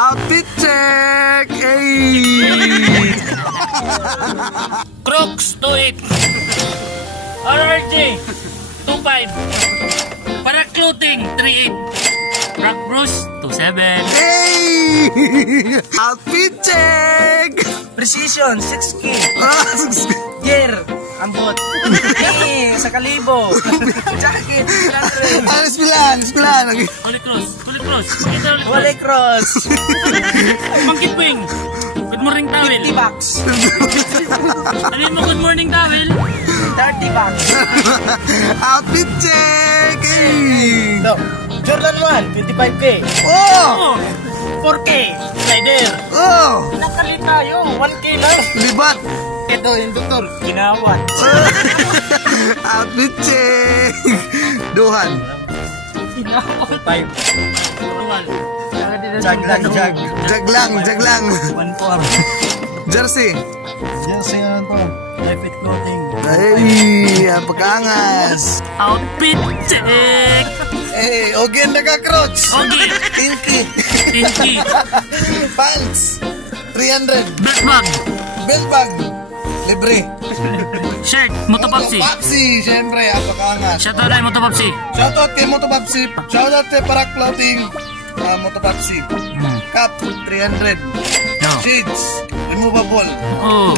Outfit check! Hey! Crocs 28. RRJ 25. Para clothing 38. Rock Bruce 27. Hey! Outfit check! Precision 6K. Gear ambot. Sa kalibo. Jacket 100. Alas bilan. Holy Cross. Pakita ulit. Wale cross. Monkey Wing. Good morning towel. 50 bucks. Sabihin mo good morning towel. 30 bucks. Outfit check! Hey! No. Jordan 1, 25K. Oh! 4K. Slider. Oh! Nakalit tayo, 1K lang. Libat! Ito yung doktor, ginawat. Outfit check! Duhan. Ginawat. 5. Jag lang. 1-4. Jersey. Jersey ano to? Life clothing. Ay, apakaangas. Outfit check. Eh, ogen na ka, Crocs. Okay. Tinky. Pants. 300. Belt bag. Belt bag. Libre. Shirt. Motopopsi. Motopopsi, syempre, apakaangas. Shoutout kay Motopopsi. Shoutout kay Motopopsi. Shoutout kay Para Clothing. Motopopsi. Cap, 300. No. Shades, removable. Oh.